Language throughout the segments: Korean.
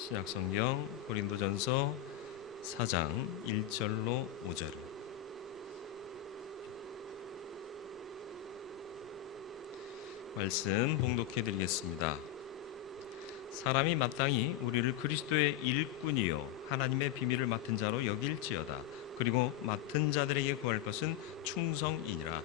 신약성경 고린도전서 4장 1절로 5절. 말씀 봉독해 드리겠습니다. 사람이 마땅히 우리를 그리스도의 일꾼이요 하나님의 비밀을 맡은 자로 여길지어다. 그리고 맡은 자들에게 구할 것은 충성이니라.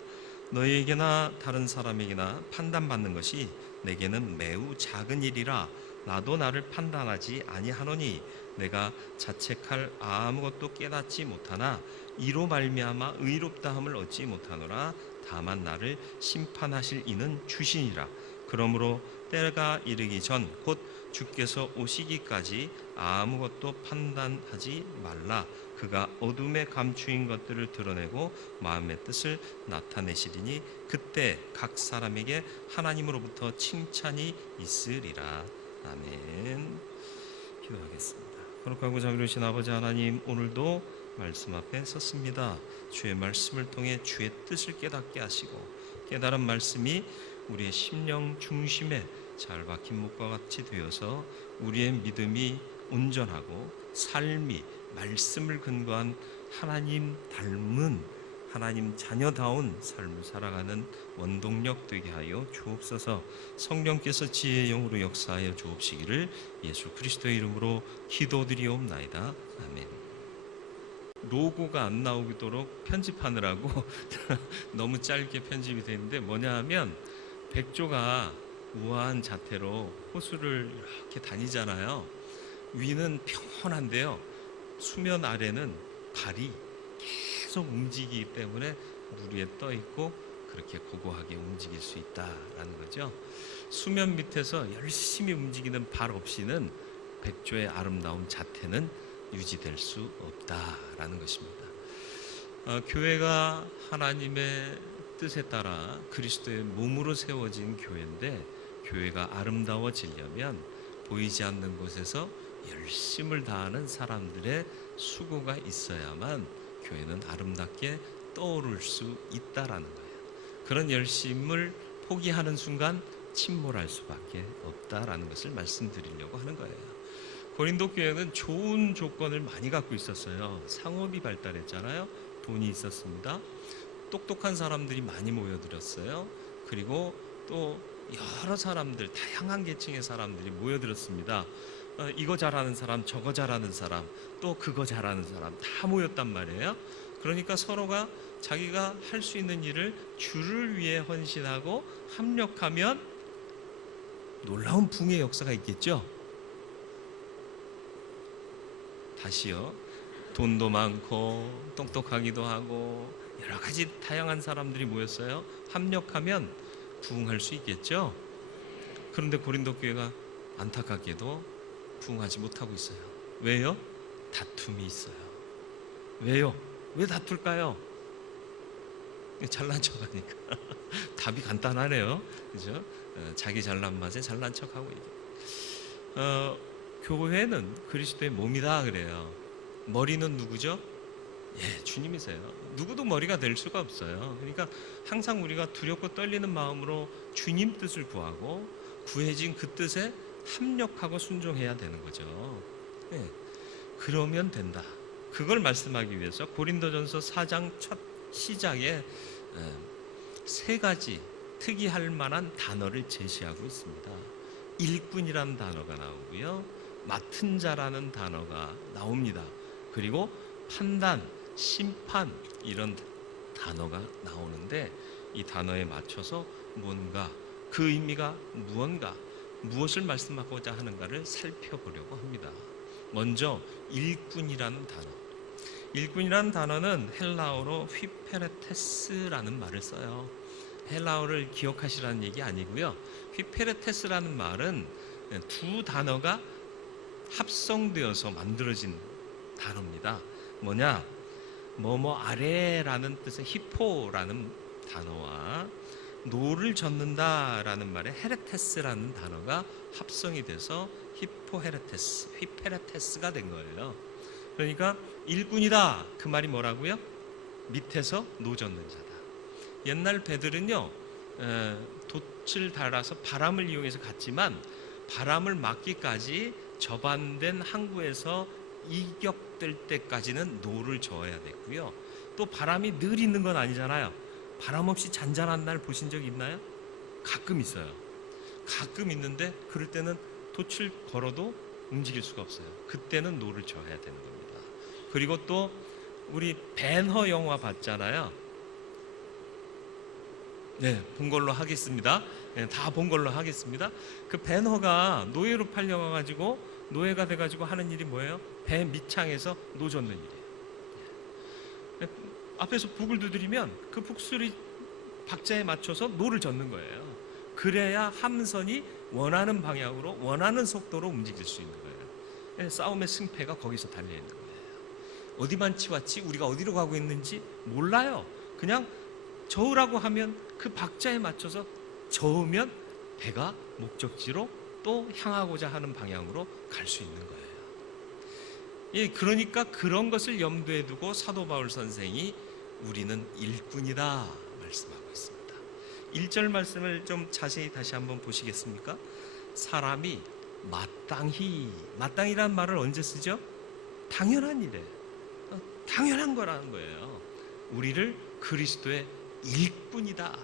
너희에게나 다른 사람에게나 판단받는 것이 내게는 매우 작은 일이라. 나도 나를 판단하지 아니하노니 내가 자책할 아무것도 깨닫지 못하나 이로 말미암아 의롭다함을 얻지 못하노라. 다만 나를 심판하실 이는 주시니라. 그러므로 때가 이르기 전 곧 주께서 오시기까지 아무것도 판단하지 말라. 그가 어둠에 감추인 것들을 드러내고 마음의 뜻을 나타내시리니 그때 각 사람에게 하나님으로부터 칭찬이 있으리라. 아멘. 기도하겠습니다. 거룩하고 자비로우신 아버지 하나님, 오늘도 말씀 앞에 섰습니다. 주의 말씀을 통해 주의 뜻을 깨닫게 하시고 깨달은 말씀이 우리의 심령 중심에 잘 박힌 목과 같이 되어서 우리의 믿음이 온전하고 삶이 말씀을 근거한 하나님 닮은 하나님 자녀다운 삶을 살아가는 원동력 되게 하여 주옵소서. 성령께서 지혜의 영으로 역사하여 주옵시기를 예수 그리스도의 이름으로 기도드리옵나이다. 아멘. 로고가 안 나오도록 편집하느라고 너무 짧게 편집이 되는데 뭐냐 하면 백조가 우아한 자태로 호수를 이렇게 다니잖아요. 위는 평온한데요, 수면 아래는 발이 계속 움직이기 때문에 물 위에 떠 있고 그렇게 고고하게 움직일 수 있다라는 거죠. 수면 밑에서 열심히 움직이는 발 없이는 백조의 아름다운 자태는 유지될 수 없다라는 것입니다. 교회가 하나님의 뜻에 따라 그리스도의 몸으로 세워진 교회인데, 교회가 아름다워지려면 보이지 않는 곳에서 열심을 다하는 사람들의 수고가 있어야만 교회는 아름답게 떠오를 수 있다라는 거예요. 그런 열심을 포기하는 순간 침몰할 수밖에 없다라는 것을 말씀드리려고 하는 거예요. 고린도 교회는 좋은 조건을 많이 갖고 있었어요. 상업이 발달했잖아요. 돈이 있었습니다. 똑똑한 사람들이 많이 모여들었어요. 그리고 또 여러 사람들, 다양한 계층의 사람들이 모여들었습니다. 이거 잘하는 사람, 저거 잘하는 사람, 또 그거 잘하는 사람 다 모였단 말이에요. 그러니까 서로가 자기가 할 수 있는 일을 주를 위해 헌신하고 합력하면 놀라운 붕의 역사가 있겠죠. 다시요. 돈도 많고 똑똑하기도 하고 여러 가지 다양한 사람들이 모였어요. 합력하면 부흥할 수 있겠죠. 그런데 고린도 교회가 안타깝게도 부흥하지 못하고 있어요. 왜요? 다툼이 있어요. 왜요? 왜 다툴까요? 잘난 척하니까. 답이 간단하네요. 그죠? 자기 잘난 맛에 잘난 척하고 있죠. 교회는 그리스도의 몸이다 그래요. 머리는 누구죠? 예, 주님이세요. 누구도 머리가 될 수가 없어요. 그러니까 항상 우리가 두렵고 떨리는 마음으로 주님 뜻을 구하고 구해진 그 뜻에 합력하고 순종해야 되는 거죠. 예, 그러면 된다. 그걸 말씀하기 위해서 고린도전서 4장 첫 시작에 세 가지 특이할 만한 단어를 제시하고 있습니다. 일꾼이라는 단어가 나오고요, 맡은 자라는 단어가 나옵니다. 그리고 판단, 심판 이런 단어가 나오는데 이 단어에 맞춰서 뭔가 그 의미가 무언가, 무엇을 말씀하고자 하는가를 살펴보려고 합니다. 먼저 일꾼이라는 단어. 일꾼이라는 단어는 헬라어로 휘페레테스라는 말을 써요. 헬라어를 기억하시라는 얘기 아니고요. 휘페레테스라는 말은 두 단어가 합성되어서 만들어진 단어입니다. 뭐냐? 뭐뭐 아래라는 뜻의 히포라는 단어와 노를 젓는다라는 말에 헤레테스라는 단어가 합성이 돼서 히포헤레테스, 휘페레테스가 된 거예요. 그러니까 일꾼이다, 그 말이 뭐라고요? 밑에서 노 젓는 자다. 옛날 배들은요, 돛을 달아서 바람을 이용해서 갔지만 바람을 막기까지 접안된 항구에서 이격될 때까지는 노를 저어야 됐고요. 또 바람이 늘 있는 건 아니잖아요. 바람 없이 잔잔한 날 보신 적 있나요? 가끔 있어요. 가끔 있는데 그럴 때는 돛을 걸어도 움직일 수가 없어요. 그때는 노를 저어야 되는 겁니다. 그리고 또 우리 벤허 영화 봤잖아요. 네, 본 걸로 하겠습니다. 네, 다 본 걸로 하겠습니다. 그 벤허가 노예로 팔려가지고 노예가 돼가지고 하는 일이 뭐예요? 배 밑창에서 노 젓는 일이에요. 네, 앞에서 북을 두드리면 그 북소리 박자에 맞춰서 노를 젓는 거예요. 그래야 함선이 원하는 방향으로 원하는 속도로 움직일 수 있는 거예요. 네, 싸움의 승패가 거기서 달려있는 거예요. 어디만 치왔지 우리가 어디로 가고 있는지 몰라요. 그냥 저으라고 하면 그 박자에 맞춰서 저으면 배가 목적지로 또 향하고자 하는 방향으로 갈 수 있는 거예요. 예, 그러니까 그런 것을 염두에 두고 사도 바울 선생이 우리는 일꾼이다 말씀하고 있습니다. 1절 말씀을 좀 자세히 다시 한번 보시겠습니까? 사람이 마땅히란 말을 언제 쓰죠? 당연한 일에 당연한 거라는 거예요. 우리를 그리스도의 일꾼이다.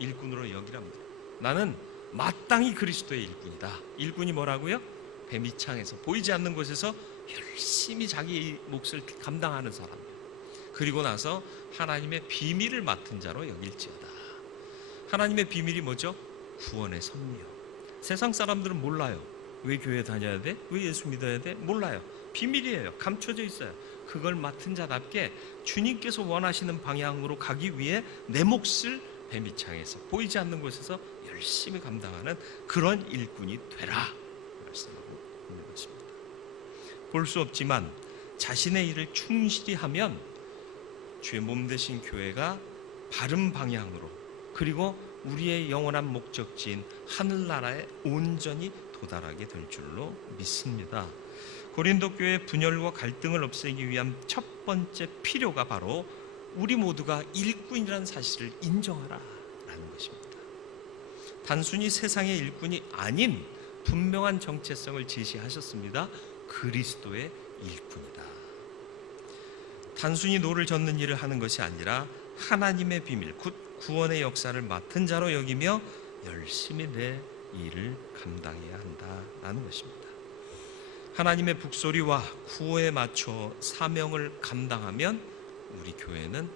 일꾼으로 여기랍니다. 나는 마땅히 그리스도의 일꾼이다. 일꾼이 뭐라고요? 배 밑창에서 보이지 않는 곳에서 열심히 자기 몫을 감당하는 사람이에요. 그리고 나서 하나님의 비밀을 맡은 자로 여길지어다. 하나님의 비밀이 뭐죠? 구원의 섭리요. 세상 사람들은 몰라요. 왜 교회 다녀야 돼? 왜 예수 믿어야 돼? 몰라요. 비밀이에요. 감춰져 있어요. 그걸 맡은 자답게 주님께서 원하시는 방향으로 가기 위해 내 몫을 배 밑창에서 보이지 않는 곳에서 열심히 감당하는 그런 일꾼이 되라 말씀하고 있는 것입니다. 볼 수 없지만 자신의 일을 충실히 하면 주의 몸 되신 교회가 바른 방향으로 그리고 우리의 영원한 목적지인 하늘나라에 온전히 도달하게 될 줄로 믿습니다. 고린도 교회의 분열과 갈등을 없애기 위한 첫 번째 필요가 바로 우리 모두가 일꾼이라는 사실을 인정하라라는 것입니다. 단순히 세상의 일꾼이 아닌 분명한 정체성을 제시하셨습니다. 그리스도의 일꾼이다. 단순히 노를 젓는 일을 하는 것이 아니라 하나님의 비밀, 곧 구원의 역사를 맡은 자로 여기며 열심히 내 일을 감당해야 한다라는 것입니다. 하나님의 북소리와 구호에 맞춰 사명을 감당하면 우리 교회는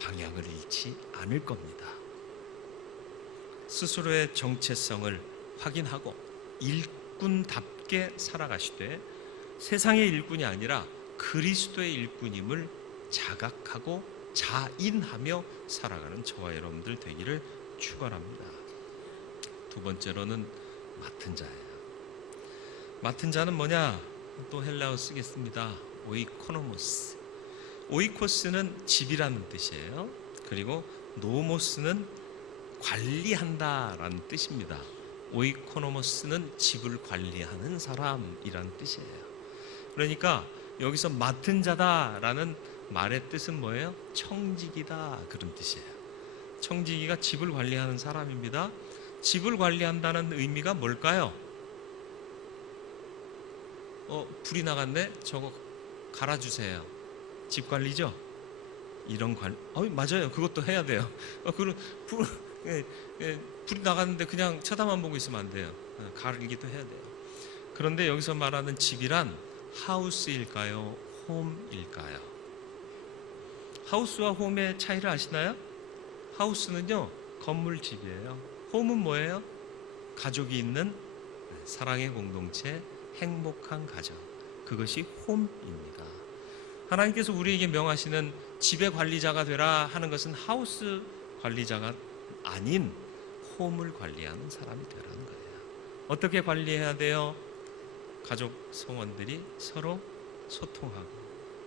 방향을 잃지 않을 겁니다. 스스로의 정체성을 확인하고 일꾼답게 살아가시되 세상의 일꾼이 아니라 그리스도의 일꾼임을 자각하고 자인하며 살아가는 저와 여러분들 되기를 축원합니다. 두 번째로는 맡은 자예요. 맡은 자는 뭐냐? 또 헬라어 쓰겠습니다. 오이코노모스. 오이코스는 집이라는 뜻이에요. 그리고 노모스는 관리한다라는 뜻입니다. 오이코노모스는 집을 관리하는 사람이라는 뜻이에요. 그러니까 여기서 맡은 자다라는 말의 뜻은 뭐예요? 청지기다 그런 뜻이에요. 청지기가 집을 관리하는 사람입니다. 집을 관리한다는 의미가 뭘까요? 불이 나갔네? 저거 갈아주세요. 집 관리죠? 이런 맞아요. 그것도 해야 돼요. 불이 나갔는데 그냥 쳐다만 보고 있으면 안 돼요. 가르기도 해야 돼요. 그런데 여기서 말하는 집이란 하우스일까요? 홈일까요? 하우스와 홈의 차이를 아시나요? 하우스는요, 건물집이에요. 홈은 뭐예요? 가족이 있는 사랑의 공동체, 행복한 가정. 그것이 홈입니다. 하나님께서 우리에게 명하시는 집의 관리자가 되라 하는 것은 하우스 관리자가 아닌 홈을 관리하는 사람이 되라는 거예요. 어떻게 관리해야 돼요? 가족 성원들이 서로 소통하고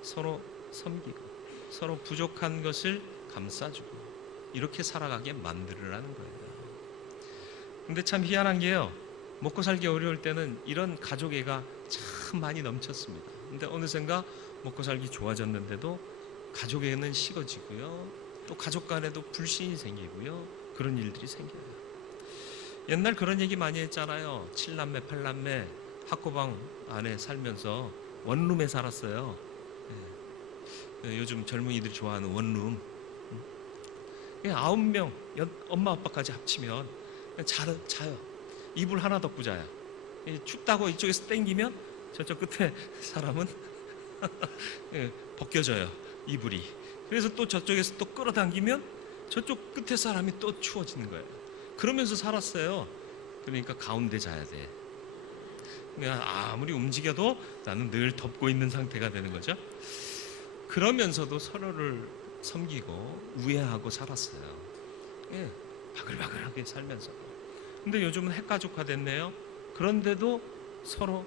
서로 섬기고 서로 부족한 것을 감싸주고 이렇게 살아가게 만들으라는 거예요. 근데 참 희한한 게요, 먹고 살기 어려울 때는 이런 가족애가 참 많이 넘쳤습니다. 근데 어느샌가 먹고 살기 좋아졌는데도 가족애는 식어지고요, 또 가족 간에도 불신이 생기고요, 그런 일들이 생겨요. 옛날 그런 얘기 많이 했잖아요. 7남매 8남매 학고방 안에 살면서 원룸에 살았어요. 요즘 젊은이들이 좋아하는 원룸. 9명, 엄마 아빠까지 합치면 그냥 자요. 이불 하나 덮고 자요. 춥다고 이쪽에서 땡기면 저쪽 끝에 사람은 벗겨져요, 이불이. 그래서 또 저쪽에서 또 끌어당기면 저쪽 끝에 사람이 또 추워지는 거예요. 그러면서 살았어요. 그러니까 가운데 자야 돼. 그냥 아무리 움직여도 나는 늘 덮고 있는 상태가 되는 거죠. 그러면서도 서로를 섬기고 우애하고 살았어요. 바글바글하게 살면서. 근데 요즘은 핵가족화 됐네요. 그런데도 서로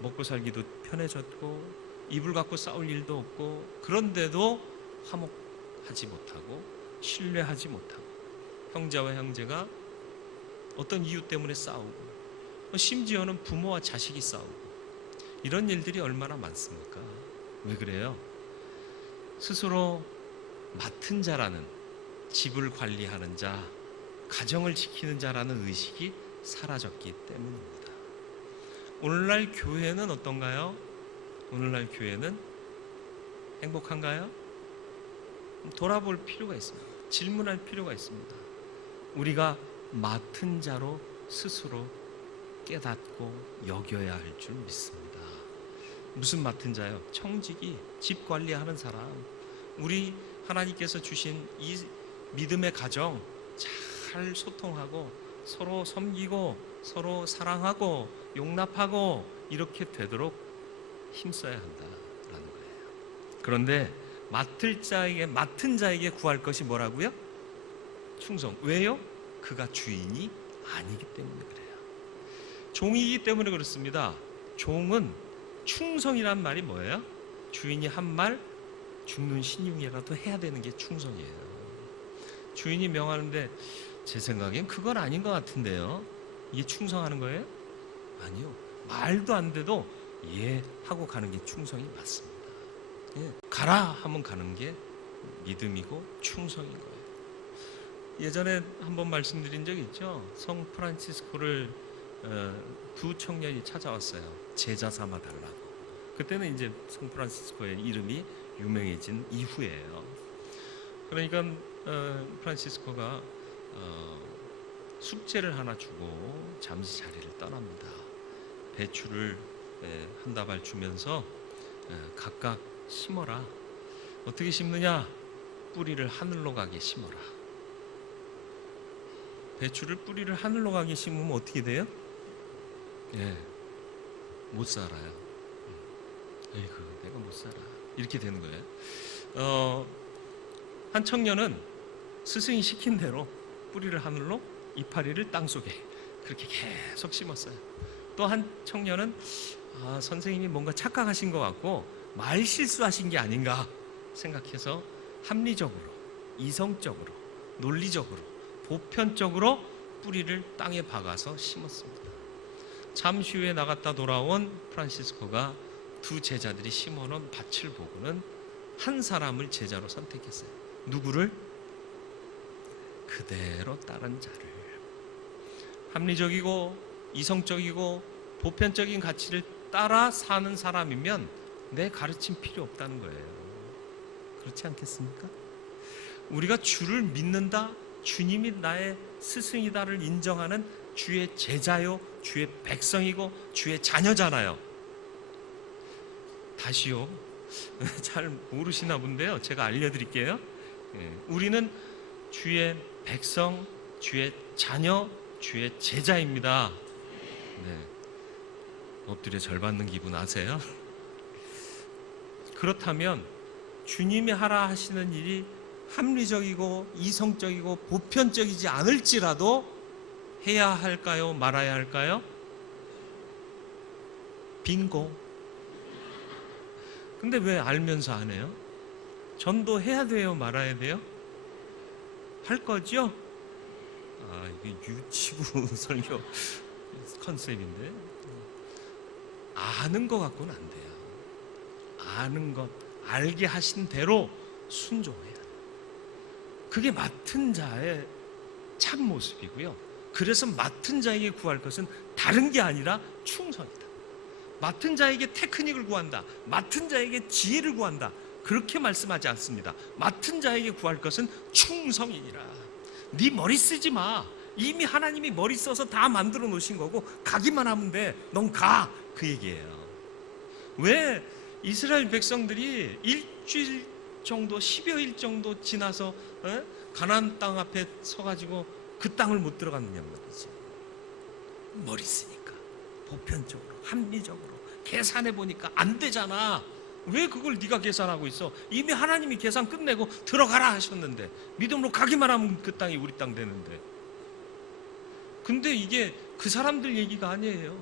먹고 살기도 편해졌고 이불 갖고 싸울 일도 없고, 그런데도 화목하지 못하고 신뢰하지 못하고 형제와 형제가 어떤 이유 때문에 싸우고, 심지어는 부모와 자식이 싸우고, 이런 일들이 얼마나 많습니까? 왜 그래요? 스스로 맡은 자라는, 집을 관리하는 자, 가정을 지키는 자라는 의식이 사라졌기 때문입니다. 오늘날 교회는 어떤가요? 오늘날 교회는 행복한가요? 돌아볼 필요가 있습니다. 질문할 필요가 있습니다. 우리가 맡은 자로 스스로 깨닫고 여겨야 할 줄 믿습니다. 무슨 맡은 자요? 청지기, 집 관리하는 사람. 우리 하나님께서 주신 이 믿음의 가정 잘 소통하고 서로 섬기고 서로 사랑하고 용납하고 이렇게 되도록 힘써야 한다라는 거예요. 그런데 맡은 자에게 구할 것이 뭐라고요? 충성. 왜요? 그가 주인이 아니기 때문에 그래요. 종이기 때문에 그렇습니다. 종은 충성이란 말이 뭐예요? 주인이 한 말 죽는 신용이라도 해야 되는 게 충성이에요. 주인이 명하는데 제 생각엔 그건 아닌 것 같은데요. 이게 충성하는 거예요? 아니요. 말도 안 돼도 예 하고 가는 게 충성이 맞습니다. 가라 하면 가는 게 믿음이고 충성인 거예요. 예전에 한번 말씀드린 적이 있죠. 성 프란치스코를 두 청년이 찾아왔어요. 제자 삼아 달라고. 그때는 이제 성 프란치스코의 이름이 유명해진 이후예요. 그러니까 프란치스코가 숙제를 하나 주고 잠시 자리를 떠납니다. 배추를 한 다발 주면서 각각 심어라. 어떻게 심느냐? 뿌리를 하늘로 가게 심어라. 배추를 뿌리를 하늘로 가게 심으면 어떻게 돼요? 못 살아요. 에이구, 내가 못 살아. 이렇게 되는 거예요. 한 청년은 스승이 시킨 대로 뿌리를 하늘로, 이파리를 땅속에 그렇게 계속 심었어요. 또 한 청년은 선생님이 뭔가 착각하신 것 같고 말 실수하신 게 아닌가 생각해서 합리적으로, 이성적으로, 논리적으로, 보편적으로 뿌리를 땅에 박아서 심었습니다. 잠시 후에 나갔다 돌아온 프란시스코가 두 제자들이 심어놓은 밭을 보고는 한 사람을 제자로 선택했어요. 누구를? 그대로 따른 자를. 합리적이고 이성적이고 보편적인 가치를 따라 사는 사람이면 내 가르침 필요 없다는 거예요. 그렇지 않겠습니까? 우리가 주를 믿는다, 주님이 나의 스승이다를 인정하는 주의 제자요, 주의 백성이고 주의 자녀잖아요. 다시요. 잘 모르시나 본데요. 제가 알려드릴게요. 우리는 주의 백성, 주의 자녀, 주의 제자입니다. 엎드려 절 받는 기분 아세요? 그렇다면 주님이 하라 하시는 일이 합리적이고 이성적이고 보편적이지 않을지라도 해야 할까요? 말아야 할까요? 빙고. 근데 왜 알면서 안 해요? 전도해야 돼요? 말아야 돼요? 할 거죠? 이게 유치부 설교 컨셉인데, 아는 거 갖고는 안 돼요. 아는 것, 알게 하신 대로 순종해야 돼요. 그게 맡은 자의 참 모습이고요. 그래서 맡은 자에게 구할 것은 다른 게 아니라 충성이다. 맡은 자에게 테크닉을 구한다. 맡은 자에게 지혜를 구한다. 그렇게 말씀하지 않습니다. 맡은 자에게 구할 것은 충성이니라. 네 머리 쓰지 마. 이미 하나님이 머리 써서 다 만들어 놓으신 거고 가기만 하면 돼. 넌 가. 그 얘기예요. 왜 이스라엘 백성들이 일주일 정도, 10여일 정도 지나서 가나안 땅 앞에 서가지고 그 땅을 못 들어갔느냐 말이지. 머리 쓰니까, 보편적으로, 합리적으로 계산해 보니까 안 되잖아. 왜 그걸 네가 계산하고 있어? 이미 하나님이 계산 끝내고 들어가라 하셨는데, 믿음으로 가기만 하면 그 땅이 우리 땅 되는데. 근데 이게 그 사람들 얘기가 아니에요.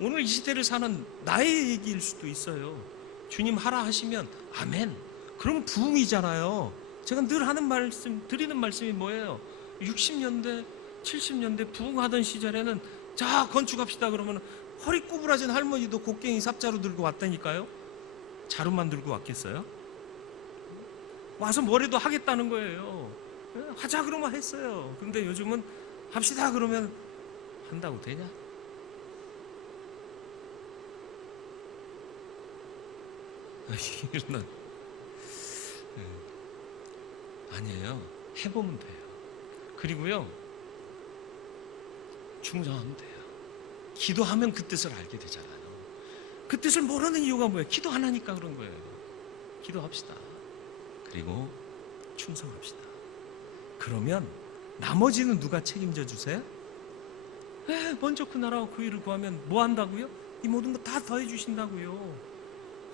오늘 이 시대를 사는 나의 얘기일 수도 있어요. 주님 하라 하시면 아멘. 그럼 부흥이잖아요. 제가 늘 하는 말씀, 드리는 말씀이 뭐예요? 60년대, 70년대 부흥하던 시절에는 자 건축합시다 그러면 허리 구부라진 할머니도 곡괭이 삽자루 들고 왔다니까요. 자루만 들고 왔겠어요? 와서 뭐라도 하겠다는 거예요. 하자 그러면 했어요. 근데 요즘은 합시다 그러면 한다고 되냐? 이런 아니에요. 해보면 돼요. 그리고요, 충성하면 돼요. 기도하면 그 뜻을 알게 되잖아요. 그 뜻을 모르는 이유가 뭐예요? 기도하니까 그런 거예요. 기도합시다. 그리고 충성합시다. 그러면 나머지는 누가 책임져 주세요? 먼저 그 나라와 그 일을 구하면 뭐 한다고요? 이 모든 거 다 더해 주신다고요.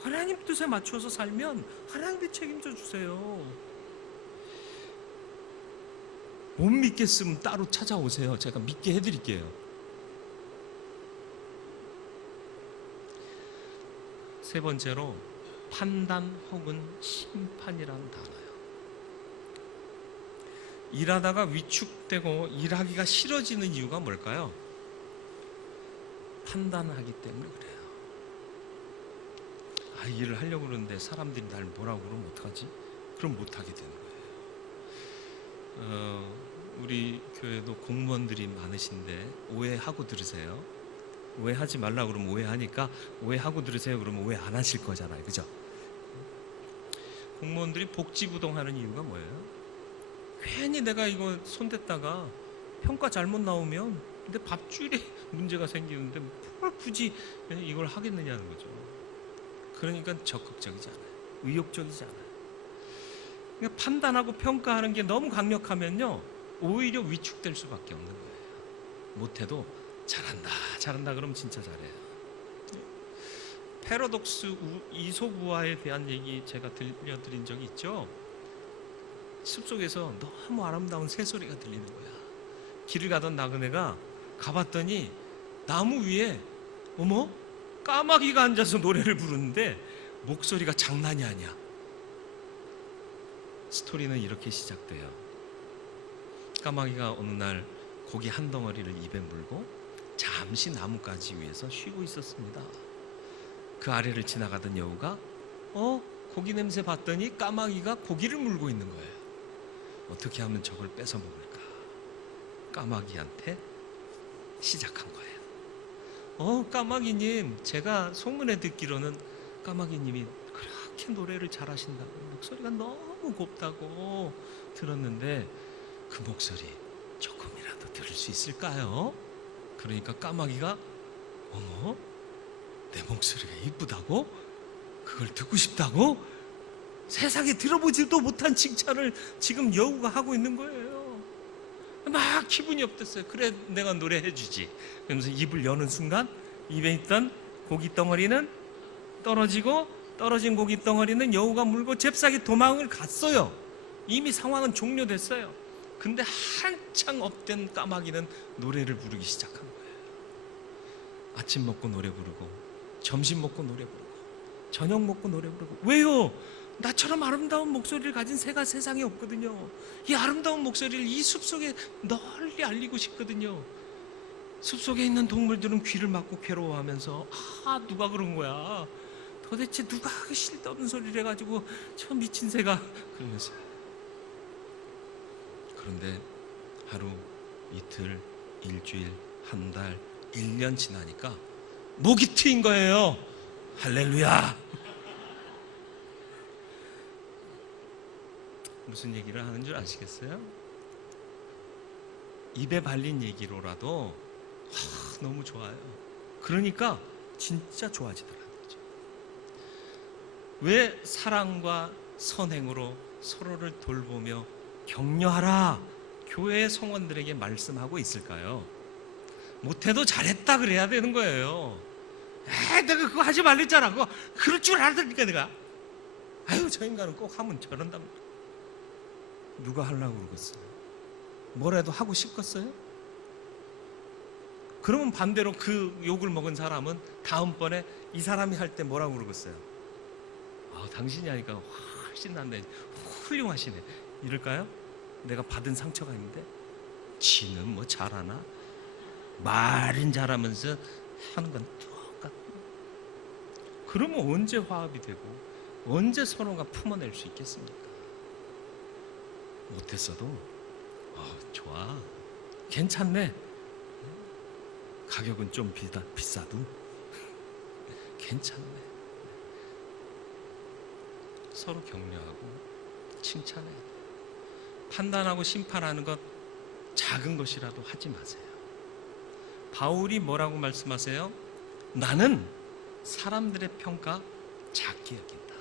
하나님 뜻에 맞춰서 살면 하나님이 책임져 주세요. 못 믿겠으면 따로 찾아오세요. 제가 믿게 해드릴게요. 세 번째로 판단 혹은 심판이라는 단어예요. 일하다가 위축되고 일하기가 싫어지는 이유가 뭘까요? 판단하기 때문에 그래요. 일을 하려고 그러는데 사람들이 날 뭐라고 그러면 어떡하지? 그럼 못하게 되는 거예요. 우리 교회도 공무원들이 많으신데 오해하고 들으세요. 오해하지 말라고 그러면 오해하니까 오해하고 들으세요 그러면 오해 안 하실 거잖아요. 그죠? 공무원들이 복지부동하는 이유가 뭐예요? 괜히 내가 이거 손댔다가 평가 잘못 나오면 근데 밥줄에 문제가 생기는데 뭘 굳이 이걸 하겠느냐는 거죠. 그러니까 적극적이지 않아요. 의욕적이지 않아요. 그러니까 판단하고 평가하는 게 너무 강력하면요 오히려 위축될 수밖에 없는 거예요. 못해도 잘한다 그러면 진짜 잘해요. 패러독스 이솝우화에 대한 얘기 제가 들려드린 적이 있죠. 숲속에서 너무 아름다운 새소리가 들리는 거야. 길을 가던 나그네가 가봤더니 나무 위에 어머? 까마귀가 앉아서 노래를 부르는데 목소리가 장난이 아니야. 스토리는 이렇게 시작돼요. 까마귀가 어느 날 고기 한 덩어리를 입에 물고 잠시 나뭇가지 위에서 쉬고 있었습니다. 그 아래를 지나가던 여우가 고기 냄새 봤더니 까마귀가 고기를 물고 있는 거예요. 어떻게 하면 저걸 뺏어 먹을까? 까마귀한테 시작한 거예요. 까마귀님, 제가 소문에 듣기로는 까마귀님이 그렇게 노래를 잘하신다고, 목소리가 너무 곱다고 들었는데 그 목소리 조금이라도 들을 수 있을까요? 그러니까 까마귀가 어머, 내 목소리가 이쁘다고? 그걸 듣고 싶다고? 세상에 들어보지도 못한 칭찬을 지금 여우가 하고 있는 거예요. 막 기분이 업됐어요. 그래 내가 노래해 주지. 그러면서 입을 여는 순간 입에 있던 고기 덩어리는 떨어지고 떨어진 고기 덩어리는 여우가 물고 잽싸게 도망을 갔어요. 이미 상황은 종료됐어요. 근데 한창 업된 까마귀는 노래를 부르기 시작한 거예요. 아침 먹고 노래 부르고 점심 먹고 노래 부르고 저녁 먹고 노래 부르고. 왜요? 나처럼 아름다운 목소리를 가진 새가 세상에 없거든요. 이 아름다운 목소리를 이 숲속에 널리 알리고 싶거든요. 숲속에 있는 동물들은 귀를 막고 괴로워하면서 누가 그런 거야? 도대체 누가 그 실없는 소리를 해가지고 저 미친 새가 그러면서. 그런데 하루, 이틀, 일주일, 한 달, 1년 지나니까 목이 트인 거예요. 할렐루야. 무슨 얘기를 하는 줄 아시겠어요? 입에 발린 얘기로라도 너무 좋아요. 그러니까 진짜 좋아지더라는 거죠. 왜 사랑과 선행으로 서로를 돌보며 격려하라 교회 성원들에게 말씀하고 있을까요? 못해도 잘했다 그래야 되는 거예요. 내가 그거 하지 말랬잖아. 그거 그럴 줄 알았으니까 내가. 아유, 저 인간은 꼭 하면 저런답니다. 누가 하려고 그러겠어요? 뭐라도 하고 싶겠어요? 그러면 반대로 그 욕을 먹은 사람은 다음번에 이 사람이 할 때 뭐라고 그러겠어요? 당신이 하니까 훨씬 낫네, 훌륭하시네, 이럴까요? 내가 받은 상처가 있는데 지는 뭐 잘하나? 말은 잘하면서 하는 건 똑같고. 그러면 언제 화합이 되고 언제 서로가 품어낼 수 있겠습니까? 못했어도 좋아, 괜찮네, 가격은 좀 비싸도 괜찮네. 서로 격려하고 칭찬해. 판단하고 심판하는 것 작은 것이라도 하지 마세요. 바울이 뭐라고 말씀하세요? 나는 사람들의 평가 작게 여긴다.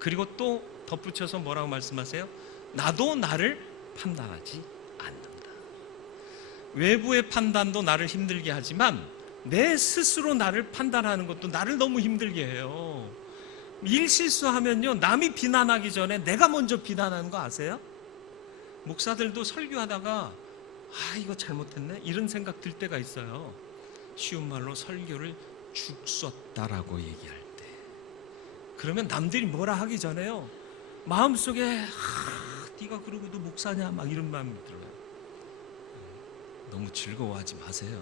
그리고 또 덧붙여서 뭐라고 말씀하세요? 나도 나를 판단하지 않는다. 외부의 판단도 나를 힘들게 하지만 내 스스로 나를 판단하는 것도 나를 너무 힘들게 해요. 일 실수하면요, 남이 비난하기 전에 내가 먼저 비난하는 거 아세요? 목사들도 설교하다가 이거 잘못했네 이런 생각 들 때가 있어요. 쉬운 말로 설교를 죽썼다라고 얘기할 때. 그러면 남들이 뭐라 하기 전에요, 마음속에 네가 그러고도 목사냐 막 이런 마음이 들어요. 너무 즐거워하지 마세요.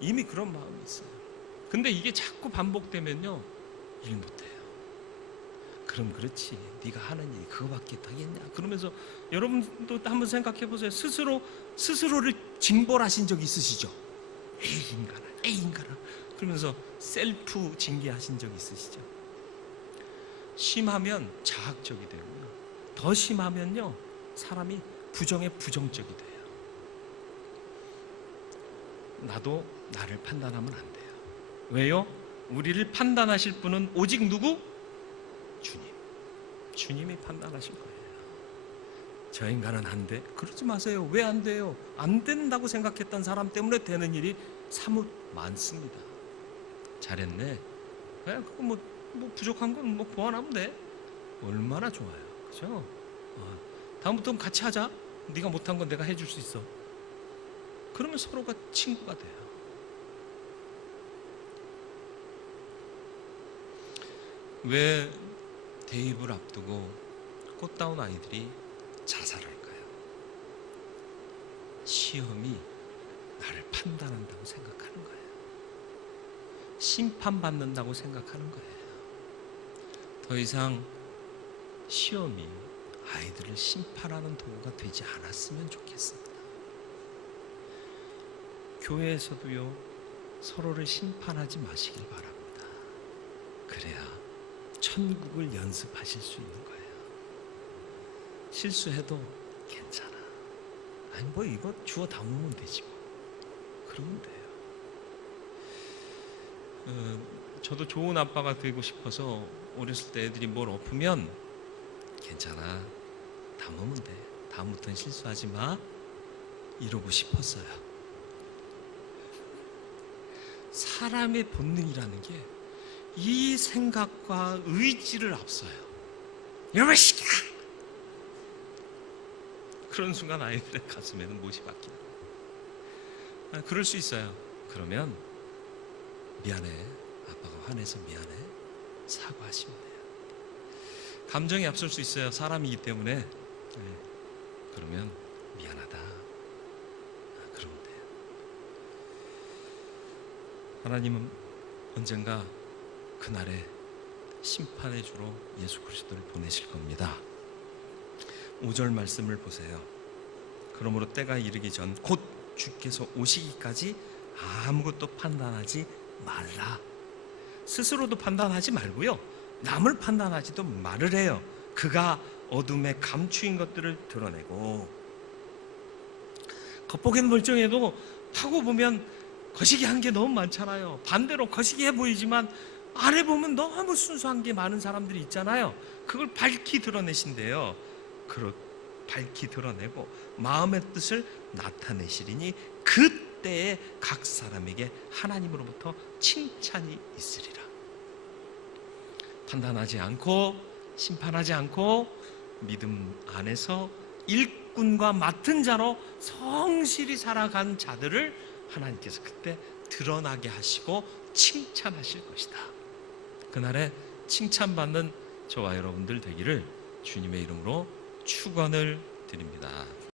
이미 그런 마음이 있어요. 근데 이게 자꾸 반복되면요, 일 못해요. 그럼 그렇지, 네가 하는 일이 그거밖에 되겠냐 그러면서. 여러분도 한번 생각해 보세요. 스스로를 징벌하신 적 있으시죠? 에이 인간아 그러면서 셀프 징계하신 적 있으시죠? 심하면 자학적이 되고요, 더 심하면요 사람이 부정에 부정적이 돼요. 나도 나를 판단하면 안 돼요. 왜요? 우리를 판단하실 분은 오직 누구? 주님이 판단하실 거예요. 저 인간은 안 돼. 그러지 마세요. 왜 안 돼요? 안 된다고 생각했던 사람 때문에 되는 일이 사뭇 많습니다. 잘했네. 그거 뭐 부족한 건 뭐 보완하면 돼. 얼마나 좋아요. 그죠? 다음부터는 같이 하자. 네가 못한 건 내가 해줄 수 있어. 그러면 서로가 친구가 돼요. 왜 대입을 앞두고 꽃다운 아이들이 자살할까요? 시험이 나를 판단한다고 생각하는 거예요. 심판받는다고 생각하는 거예요. 더 이상 시험이 아이들을 심판하는 도구가 되지 않았으면 좋겠습니다. 교회에서도요, 서로를 심판하지 마시길 바랍니다. 그래야 천국을 연습하실 수 있는 거예요. 실수해도 괜찮아. 뭐 이거 주워 담으면 되지 뭐. 그러면 돼요. 저도 좋은 아빠가 되고 싶어서 어렸을 때 애들이 뭘 엎으면 괜찮아, 담으면 돼, 다음부터는 실수하지 마, 이러고 싶었어요. 사람의 본능이라는 게 이 생각과 의지를 앞서요. 이놈의 새끼야! 그런 순간 아이들의 가슴에는 못이 박혀요. 그럴 수 있어요. 그러면 미안해, 아빠가 화내서 미안해, 사과하시면 돼요. 감정이 앞설 수 있어요. 사람이기 때문에. 그러면 미안하다, 그러면 돼요. 하나님은 언젠가 그날에 심판의 주로 예수 그리스도를 보내실 겁니다. 5절 말씀을 보세요. 그러므로 때가 이르기 전 곧 주께서 오시기까지 아무것도 판단하지 말라. 스스로도 판단하지 말고요, 남을 판단하지도 말으래요. 그가 어둠에 감추인 것들을 드러내고. 겉보기엔 멀쩡해도 하고 보면 거시기한 게 너무 많잖아요. 반대로 거시기해 보이지만 안에 보면 너무 순수한 게 많은 사람들이 있잖아요. 그걸 밝히 드러내신대요. 밝히 드러내고 마음의 뜻을 나타내시리니 그때에 각 사람에게 하나님으로부터 칭찬이 있으리라. 판단하지 않고 심판하지 않고 믿음 안에서 일꾼과 맡은 자로 성실히 살아간 자들을 하나님께서 그때 드러나게 하시고 칭찬하실 것이다. 그날에 칭찬받는 저와 여러분들 되기를 주님의 이름으로 축원을 드립니다.